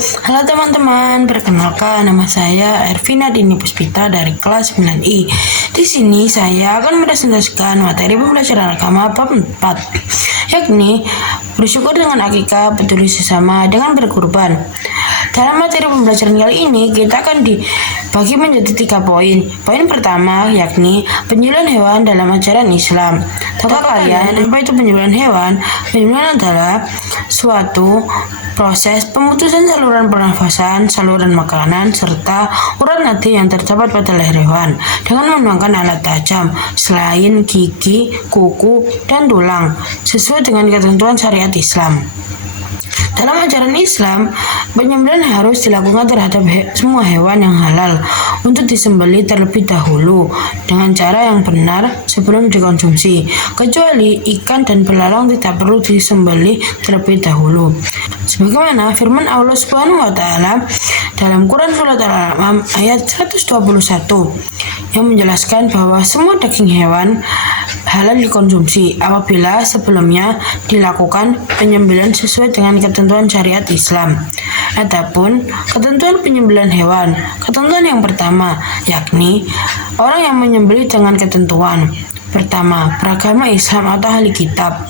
Halo teman-teman, perkenalkan nama saya Ervina Dini Puspita dari kelas 9I. Di sini saya akan presentasikan materi pembelajaran agama bab 4, yakni bersyukur dengan akikah, peduli sesama dengan berkurban. Dalam materi pembelajaran kali ini kita akan dibagi menjadi 3 poin. Poin pertama yakni penyembelihan hewan dalam ajaran Islam. Tahukah kalian apa itu penyembelihan hewan? Penyembelihan adalah suatu proses pemutusan saluran pernafasan, saluran makanan, serta urat nadi yang terdapat pada leher hewan dengan menggunakan alat tajam selain gigi, kuku, dan tulang sesuai dengan ketentuan syariat Islam. Dalam ajaran Islam, penyembelihan harus dilakukan terhadap semua hewan yang halal untuk disembelih terlebih dahulu dengan cara yang benar sebelum dikonsumsi, kecuali ikan dan belalang tidak perlu disembelih terlebih dahulu. Sebagaimana firman Allah Subhanahu wa taala dalam Quran Surat Al-An'am ayat 121 yang menjelaskan bahwa semua daging hewan halal dikonsumsi apabila sebelumnya dilakukan penyembelihan sesuai dengan ketentuan syariat Islam. Adapun ketentuan penyembelihan hewan, ketentuan yang pertama yakni orang yang menyembelih dengan ketentuan pertama beragama Islam atau ahli kitab.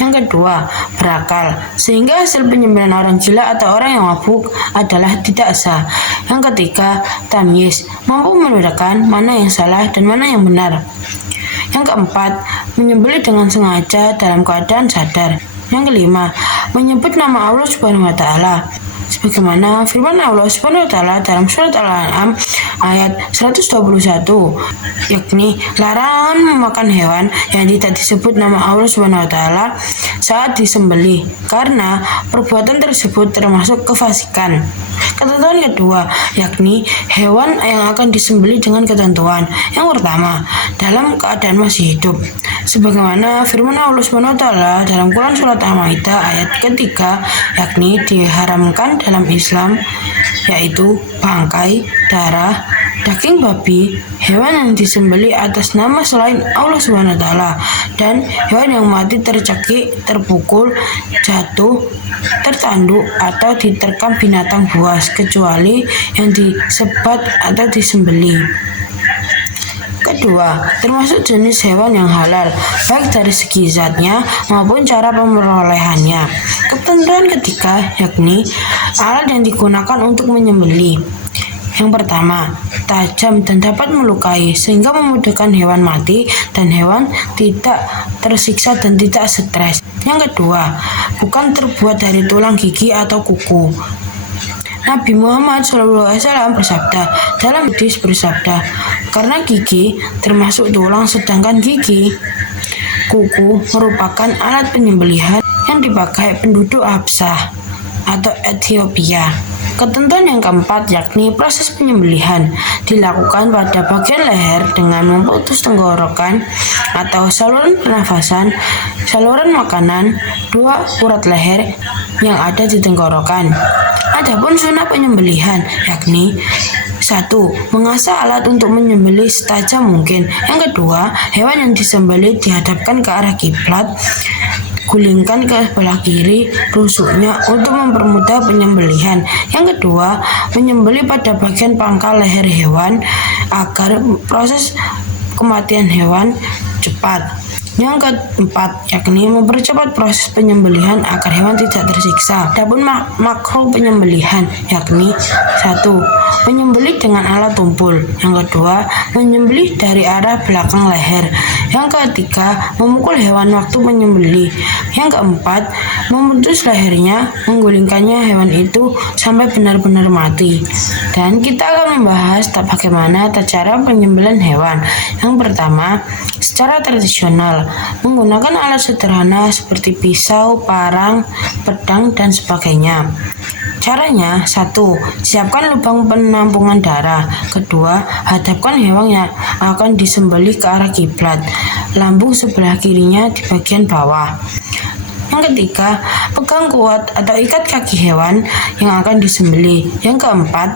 Yang kedua, berakal, sehingga hasil penyembelihan orang gila atau orang yang mabuk adalah tidak sah. Yang ketiga, tamyiz, mampu membedakan mana yang salah dan mana yang benar. Yang keempat, menyembelih dengan sengaja dalam keadaan sadar. Yang kelima, menyebut nama Allah Subhanahu wa taala. Sebagaimana firman Allah Subhanahu wa taala dalam surat Al-An'am ayat 121, yakni larangan memakan hewan yang tidak disebut nama Allah Subhanahu wa taala saat disembelih karena perbuatan tersebut termasuk kefasikan. Ketentuan kedua yakni hewan yang akan disembelih dengan ketentuan. Yang pertama, dalam keadaan masih hidup. Sebagaimana firman Allah Subhanahu wa taala dalam Quran surat Al-Maidah ayat ketiga, yakni diharamkan dalam Islam yaitu bangkai, darah, daging babi, hewan yang disembelih atas nama selain Allah Subhanahu wa taala, dan hewan yang mati tercekik, terpukul, jatuh, tertanduk atau diterkam binatang buas kecuali yang disebat atau disembelih. Kedua, termasuk jenis hewan yang halal, baik dari segi zatnya maupun cara pemerolehannya. Ketentuan ketiga yakni alat yang digunakan untuk menyembelih. Yang pertama, tajam dan dapat melukai sehingga memudahkan hewan mati dan hewan tidak tersiksa dan tidak stres. Yang kedua, bukan terbuat dari tulang gigi atau kuku. Nabi Muhammad SAW bersabda dalam hadis bersabda, karena gigi termasuk tulang sedangkan gigi kuku merupakan alat penyembelihan yang dipakai penduduk Habsyah atau Ethiopia. Ketentuan yang keempat yakni proses penyembelihan dilakukan pada bagian leher dengan memutus tenggorokan atau saluran pernafasan, saluran makanan, 2 urat leher yang ada di tenggorokan. Adapun sunnah penyembelihan yakni 1. Mengasah alat untuk menyembelih setajam mungkin. Yang kedua, hewan yang disembelih dihadapkan ke arah kiblat, gulingkan ke sebelah kiri rusuknya untuk mempermudah penyembelihan. Yang kedua, menyembelih pada bagian pangkal leher hewan agar proses kematian hewan cepat. Yang keempat, yakni mempercepat proses penyembelihan agar hewan tidak tersiksa. Adapun makruh penyembelihan yakni 1. Menyembelih dengan alat tumpul. Yang kedua, menyembelih dari arah belakang leher. Yang ketiga, memukul hewan waktu menyembelih. Yang keempat, memutus lehernya, menggulingkannya hewan itu sampai benar-benar mati. Dan kita akan membahas bagaimana cara penyembelihan hewan. Yang pertama, secara tradisional, menggunakan alat sederhana seperti pisau, parang, pedang, dan sebagainya. Caranya, 1. Siapkan lubang penampungan darah. Kedua, hadapkan hewan yang akan disembelih ke arah kiblat. Lambung sebelah kirinya di bagian bawah. Yang ketiga, pegang kuat atau ikat kaki hewan yang akan disembelih. Yang keempat,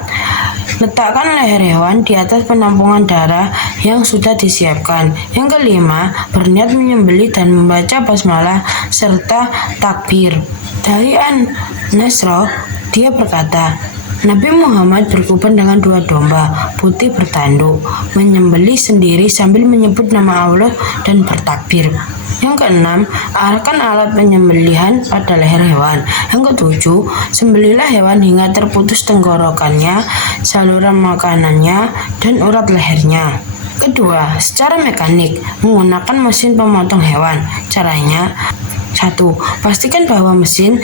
letakkan leher hewan di atas penampungan darah yang sudah disiapkan. Yang kelima, berniat menyembelih dan membaca basmalah serta takbir. Dari An-Nasr Dia berkata, Nabi Muhammad berkurban dengan 2 domba putih bertanduk, menyembelih sendiri sambil menyebut nama Allah dan bertakbir. Yang keenam, arahkan alat penyembelihan pada leher hewan. Yang ketujuh, sembelihlah hewan hingga terputus tenggorokannya, saluran makanannya, dan urat lehernya. Kedua, secara mekanik, menggunakan mesin pemotong hewan. Caranya, 1. Pastikan bahwa mesin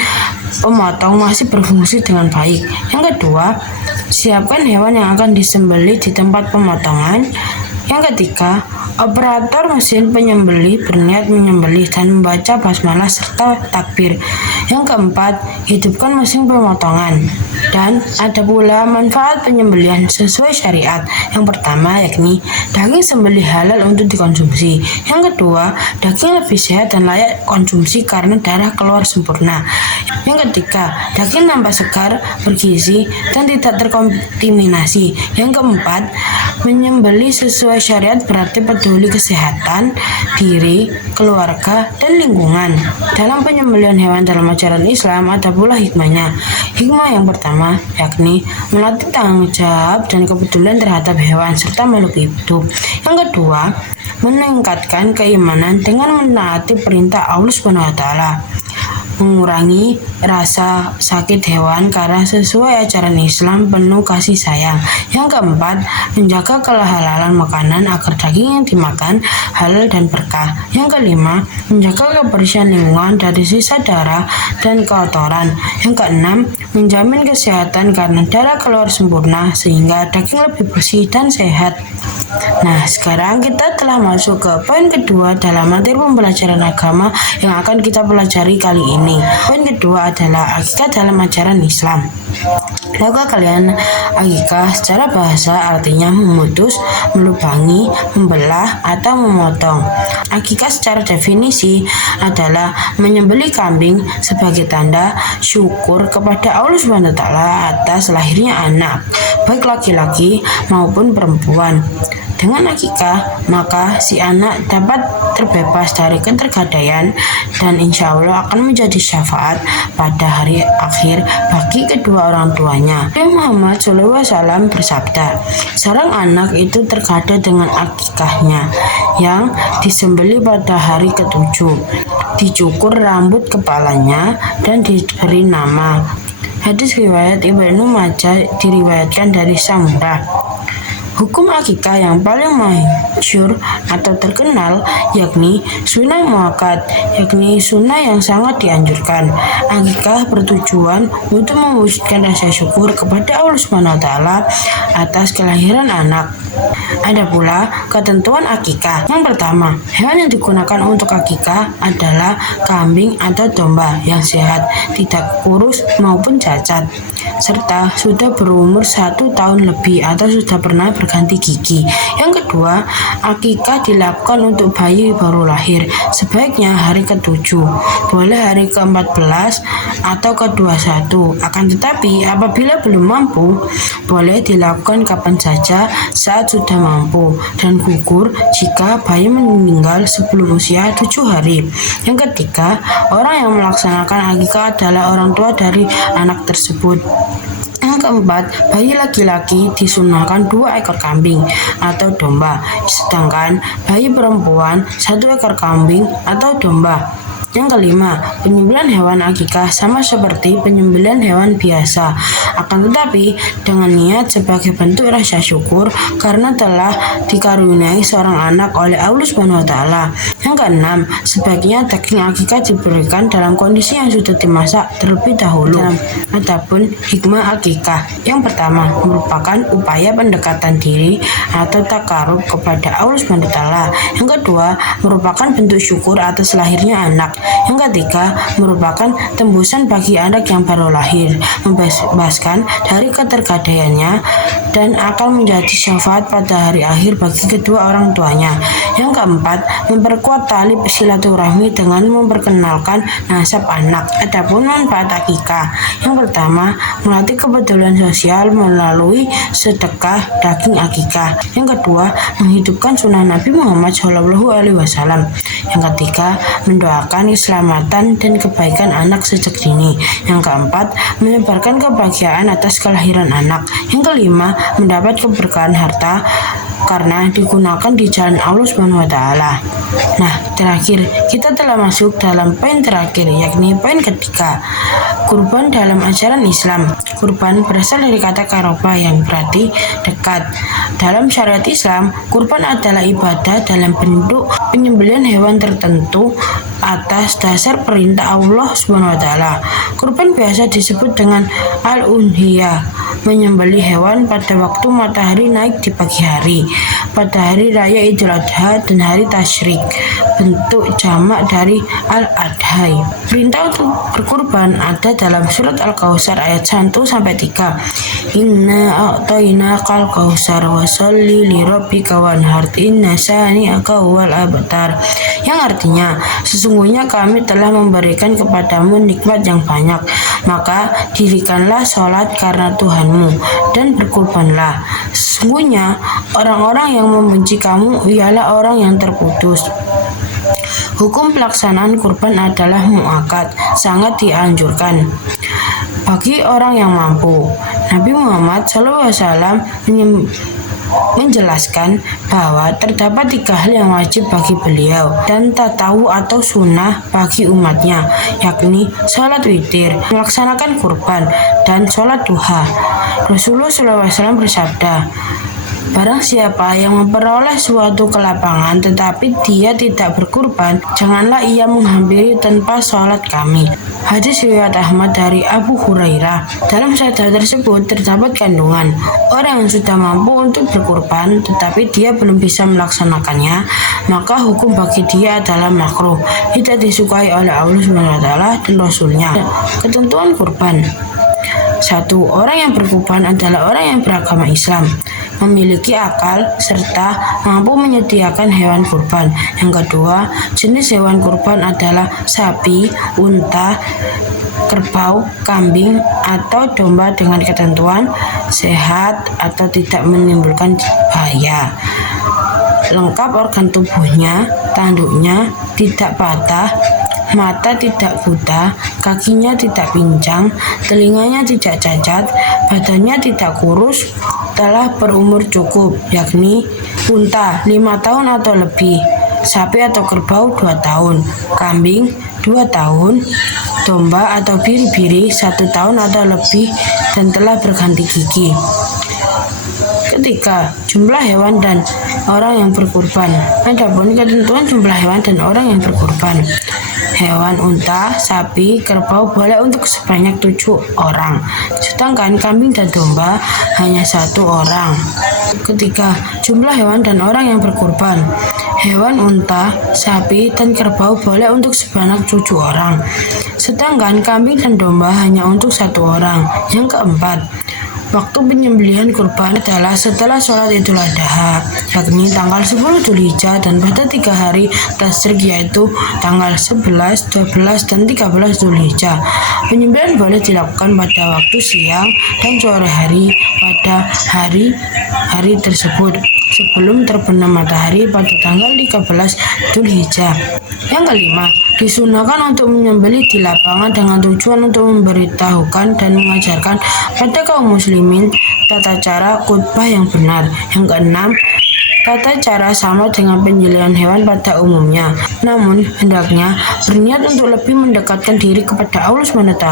pemotong masih berfungsi dengan baik. Yang kedua, siapkan hewan yang akan disembelih di tempat pemotongan. Yang ketiga, operator mesin penyembelih berniat menyembelih dan membaca basmalah serta takbir. Yang keempat, hidupkan mesin pemotongan. Dan ada pula manfaat penyembelihan sesuai syariat. Yang pertama yakni daging sembelih halal untuk dikonsumsi. Yang kedua, daging lebih sehat dan layak konsumsi karena darah keluar sempurna. Yang ketiga, daging nampak segar, bergizi, dan tidak terkontaminasi. Yang keempat, menyembelih sesuai syariat berarti peduli kesehatan diri, keluarga, dan lingkungan. Dalam penyembelihan hewan dalam ajaran Islam ada pula hikmahnya. Hikmah yang pertama yakni melatih tanggung jawab dan kepedulian terhadap hewan serta makhluk hidup. Yang kedua, meningkatkan keimanan dengan menaati perintah Allah SWT. Mengurangi rasa sakit hewan karena sesuai ajaran Islam penuh kasih sayang. Yang keempat, menjaga kehalalan makanan agar daging yang dimakan halal dan berkah. Yang kelima, menjaga kebersihan lingkungan dari sisa darah dan kotoran. Yang keenam, menjamin kesehatan karena darah keluar sempurna sehingga daging lebih bersih dan sehat. Nah, sekarang kita telah masuk ke poin kedua dalam materi pembelajaran agama yang akan kita pelajari kali ini. Poin kedua adalah akikah dalam ajaran Islam. Tahukah kalian, akikah secara bahasa artinya memutus, melubangi, membelah, atau memotong. Akikah secara definisi adalah menyembelih kambing sebagai tanda syukur kepada Allah SWT atas lahirnya anak, baik laki-laki maupun perempuan. Dengan akikah, maka si anak dapat terbebas dari ketergadaian dan insya Allah akan menjadi syafaat pada hari akhir bagi kedua orang tuanya. Nabi Muhammad SAW bersabda, seorang anak itu tergadai dengan akikahnya yang disembelih pada hari ke-7, dicukur rambut kepalanya dan diberi nama. Hadis riwayat Ibnu Majah diriwayatkan dari Samurah. Hukum akikah yang paling masyhur atau terkenal yakni sunnah muakkad, yakni sunnah yang sangat dianjurkan. Akikah bertujuan untuk mewujudkan rasa syukur kepada Allah SWT atas kelahiran anak. Ada pula ketentuan akikah. Yang pertama, hewan yang digunakan untuk akikah adalah kambing atau domba yang sehat, tidak kurus maupun cacat, serta sudah berumur 1 tahun lebih atau sudah pernah berganti gigi. Yang kedua, akikah dilakukan untuk bayi baru lahir, sebaiknya hari ke-7, boleh hari ke-14 atau ke-21. Akan tetapi apabila belum mampu, boleh dilakukan kapan saja saat sudah mampu, dan gugur jika bayi meninggal sebelum usia 7 hari. Yang ketiga, orang yang melaksanakan akikah adalah orang tua dari anak tersebut. Yang keempat, bayi laki-laki disunahkan 2 ekor kambing atau domba, sedangkan bayi perempuan 1 ekor kambing atau domba. Yang kelima, penyembelihan hewan akikah sama seperti penyembelihan hewan biasa, akan tetapi dengan niat sebagai bentuk rasa syukur karena telah dikaruniai seorang anak oleh Allah SWT. Yang keenam, sebaiknya daging akikah diberikan dalam kondisi yang sudah dimasak terlebih dahulu. Adapun hikmah akikah, yang pertama merupakan upaya pendekatan diri atau takarub kepada Allah SWT. Yang kedua, merupakan bentuk syukur atas lahirnya anak. Yang ketiga, merupakan tembusan bagi anak yang baru lahir, membebaskan dari ketergadaiannya dan akan menjadi syafaat pada hari akhir bagi kedua orang tuanya. Yang keempat, memperkuat tali silaturahmi dengan memperkenalkan nasab anak. Adapun manfaat akikah, yang pertama, melatih kepedulian sosial melalui sedekah daging akikah. Yang kedua, menghidupkan sunnah Nabi Muhammad SAW. Yang ketiga, mendoakan keselamatan dan kebaikan anak sejak dini. Yang keempat, menyebarkan kebahagiaan atas kelahiran anak. Yang kelima, mendapat keberkahan harta karena digunakan di jalan Allah SWT. Nah, terakhir, kita telah masuk dalam poin terakhir, yakni poin ketiga, kurban dalam ajaran Islam. Kurban berasal dari kata karoba yang berarti dekat. Dalam syariat Islam, kurban adalah ibadah dalam bentuk penyembelihan hewan tertentu atas dasar perintah Allah SWT. Kurban biasa disebut dengan al-udhiyah, menyembelih hewan pada waktu matahari naik di pagi hari, pada hari raya Idul Adha dan hari tasyrik, bentuk jamak dari al-adhai. Perintah untuk berkurban ada dalam surat Al-Kautsar ayat 1-3. Inna a'tainakal kautsar washolli lirabbika wanhar inna syani'aka huwal abtar. Yang artinya, sesungguhnya kami telah memberikan kepadamu nikmat yang banyak, maka dirikanlah sholat karena Tuhanmu dan berkurbanlah. Sesungguhnya orang-orang yang membenci kamu ialah orang yang terputus. Hukum pelaksanaan kurban adalah muakkad, sangat dianjurkan bagi orang yang mampu. Nabi Muhammad SAW menjelaskan bahwa terdapat 3 hal yang wajib bagi beliau dan tatawu atau sunnah bagi umatnya, yakni sholat witir, melaksanakan kurban, dan sholat duha. Rasulullah SAW bersabda, barang siapa yang memperoleh suatu kelapangan tetapi dia tidak berkurban, janganlah ia menghampiri tanpa sholat kami. Hadis riwayat Ahmad dari Abu Hurairah. Dalam sabda tersebut terdapat kandungan, orang yang sudah mampu untuk berkurban tetapi dia belum bisa melaksanakannya, maka hukum bagi dia adalah makruh, tidak disukai oleh Allah SWT dan Rasulnya. Ketentuan kurban: 1. Orang yang berkurban adalah orang yang beragama Islam, memiliki akal, serta mampu menyediakan hewan kurban. Yang kedua, jenis hewan kurban adalah sapi, unta, kerbau, kambing, atau domba dengan ketentuan sehat atau tidak menimbulkan bahaya. Lengkap organ tubuhnya, tanduknya tidak patah, mata tidak buta, kakinya tidak pincang, telinganya tidak cacat, badannya tidak kurus, telah berumur cukup, yakni unta 5 tahun atau lebih, sapi atau kerbau 2 tahun, kambing 2 tahun, domba atau biri-biri 1 tahun atau lebih dan telah berganti gigi. Ketiga, jumlah hewan dan orang yang berkurban. Adapun ketentuan jumlah hewan dan orang yang berkurban. Hewan unta, sapi, kerbau boleh untuk sebanyak 7 orang, sedangkan kambing dan domba hanya 1 orang. Ketiga, jumlah hewan dan orang yang berkurban. Hewan unta, sapi, dan kerbau boleh untuk sebanyak 7 orang, sedangkan kambing dan domba hanya untuk 1 orang. Yang keempat, waktu penyembelihan kurban adalah setelah sholat Idul Adha, yakni tanggal 10 Dzulhijjah dan pada 3 hari tasyrik, yaitu tanggal 11, 12, dan 13 Dzulhijjah. Penyembelihan boleh dilakukan pada waktu siang dan sore hari pada hari tersebut sebelum terbenam matahari pada tanggal 13 Dzulhijjah. Yang kelima, disunahkan untuk menyembelih di lapangan dengan tujuan untuk memberitahukan dan mengajarkan pada kaum muslimin tata cara khutbah yang benar. Yang keenam, tata cara sama dengan penyembelihan hewan pada umumnya, namun hendaknya berniat untuk lebih mendekatkan diri kepada Allah SWT.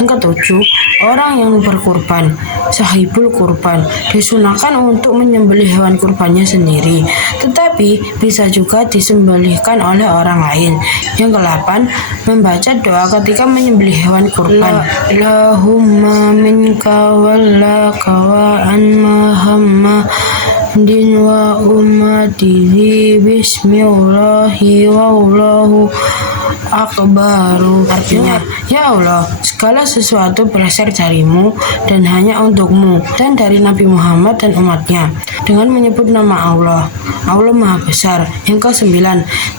Yang ketujuh, orang yang berkurban, sahibul kurban, disunahkan untuk menyembelih hewan kurbannya sendiri, tetapi bisa juga disembelihkan oleh orang lain. Yang ke-8, membaca doa ketika menyembelih hewan kurban. Allahumma minka wallaka wa an Muhammadin wa ummatihi bismillahi wallahu akbaru. Artinya, ya Allah, segala sesuatu berasal darimu dan hanya untukmu dan dari Nabi Muhammad dan umatnya. Dengan menyebut nama Allah, Allah Maha Besar. Yang ke-9,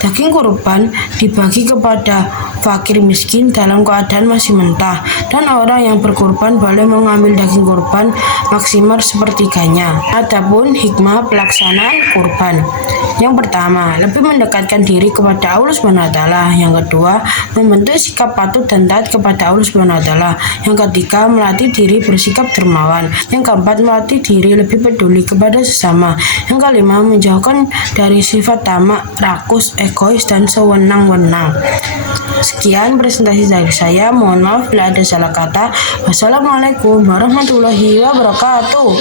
daging kurban dibagi kepada fakir miskin dalam keadaan masih mentah, dan orang yang berkurban boleh mengambil daging kurban maksimal sepertiganya. Adapun hikmah pelaksanaan kurban, yang pertama, lebih mendekatkan diri kepada Allah SWT. Yang kedua, membentuk sikap patuh dan taat kepada Allah SWT. Yang ketiga, melatih diri bersikap dermawan. Yang keempat, melatih diri lebih peduli kepada sesama. Yang kelima, menjauhkan dari sifat tamak, rakus, egois, dan sewenang-wenang. Sekian presentasi dari saya. Mohon maaf bila ada salah kata. Wassalamualaikum warahmatullahi wabarakatuh.